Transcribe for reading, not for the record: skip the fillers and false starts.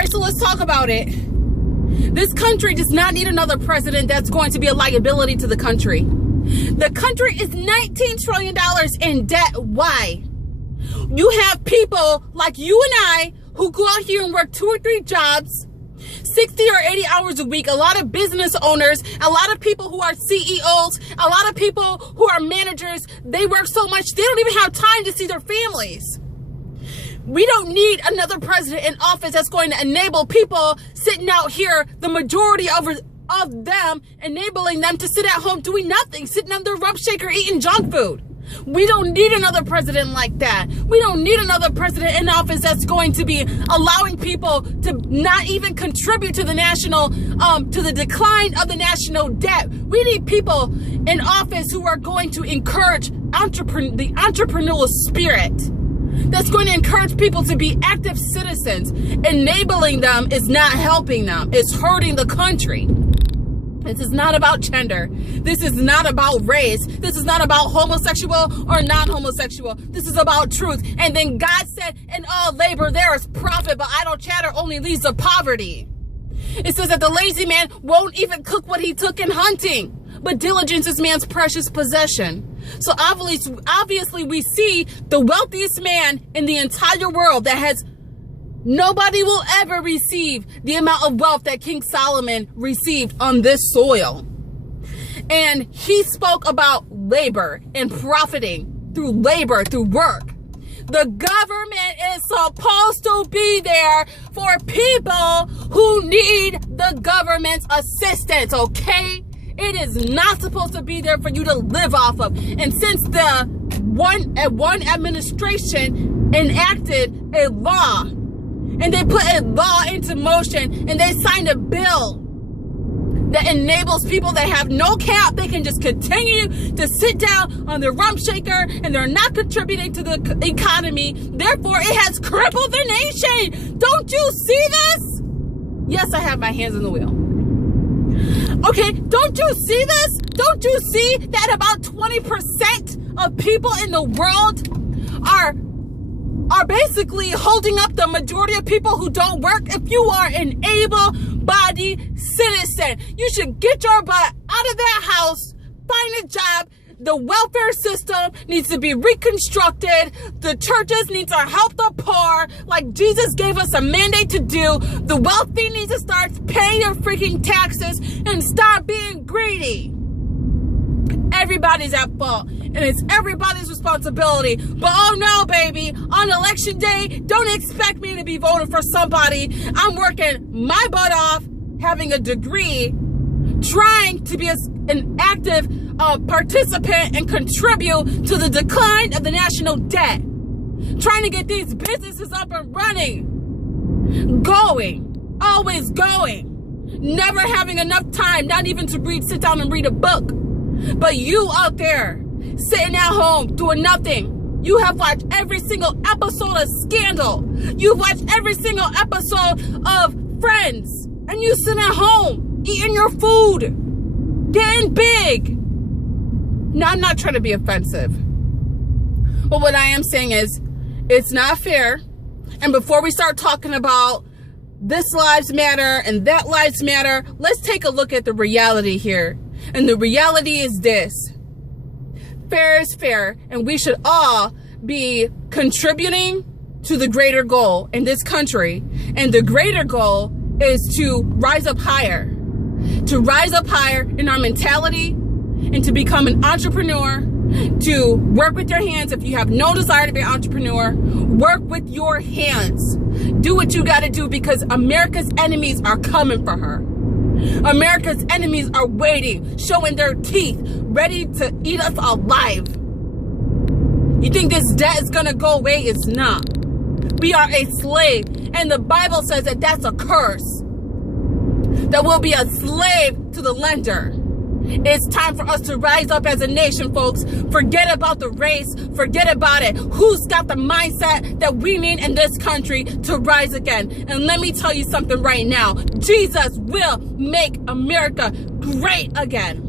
right, so let's talk about it. This country does not need another president that's going to be a liability to the country. The country is $19 trillion in debt. Why? You have people like you and I who go out here and work 2 or 3 jobs, 60 or 80 hours a week. A lot of business owners, a lot of people who are CEOs, a lot of people who are managers, they work so much they don't even have time to see their families. We don't need another president in office that's going to enable people sitting out here, the majority of them, enabling them to sit at home doing nothing, sitting on their rump shaker eating junk food. We don't need another president like that. We don't need another president in office that's going to be allowing people to not even contribute to the national, to the decline of the national debt. We need people in office who are going to encourage the entrepreneurial spirit. That's going to encourage people to be active citizens. Enabling them is not helping them. It's hurting the country. This is not about gender. This is not about race. This is not about homosexual or non-homosexual. This is about truth. And then God said, in all labor there is profit, but idle chatter only leads to poverty. It says that the lazy man won't even cook what he took in hunting, but diligence is man's precious possession. So obviously we see the wealthiest man in the entire world that has nobody will ever receive the amount of wealth that King Solomon received on this soil. And he spoke about labor and profiting through labor, through work. The government is supposed to be there for people who need the government's assistance, okay? It is not supposed to be there for you to live off of. And since the one administration enacted a law, and they put a law into motion, and they signed a bill that enables people that have no cap, they can just continue to sit down on their rump shaker, and they're not contributing to the economy. Therefore, it has crippled the nation. Don't you see this? Yes, I have my hands on the wheel. Okay, don't you see this? Don't you see that about 20% of people in the world are basically holding up the majority of people who don't work? If you are an able-bodied citizen, you should get your butt out of that house, find a job. The welfare system needs to be reconstructed. The churches need to help the poor like Jesus gave us a mandate to do. The wealthy need to start paying their freaking taxes and stop being greedy. Everybody's at fault, and it's everybody's responsibility. But oh no, baby, on election day, don't expect me to be voting for somebody. I'm working my butt off, having a degree, trying to be an active participant and contribute to the decline of the national debt, trying to get these businesses up and running, going, always going, never having enough time, not even to sit down and read a book. But you out there, sitting at home, doing nothing. You have watched every single episode of Scandal. You've watched every single episode of Friends. And you sit at home, eating your food, getting big. Now, I'm not trying to be offensive. But what I am saying is, it's not fair. And before we start talking about this lives matter and that lives matter, let's take a look at the reality here. And the reality is this: fair is fair, and we should all be contributing to the greater goal in this country. And the greater goal is to rise up higher in our mentality, and to become an entrepreneur, to work with your hands. If you have no desire to be an entrepreneur, work with your hands. Do what you got to do, because America's enemies are coming for her. America's enemies are waiting, showing their teeth, ready to eat us alive. You think this debt is going to go away? It's not. We are a slave, and the Bible says that that's a curse. That we'll be a slave to the lender. It's time for us to rise up as a nation, folks. Forget about the race. Forget about it. Who's got the mindset that we need in this country to rise again? And let me tell you something right now. Jesus will make America great again.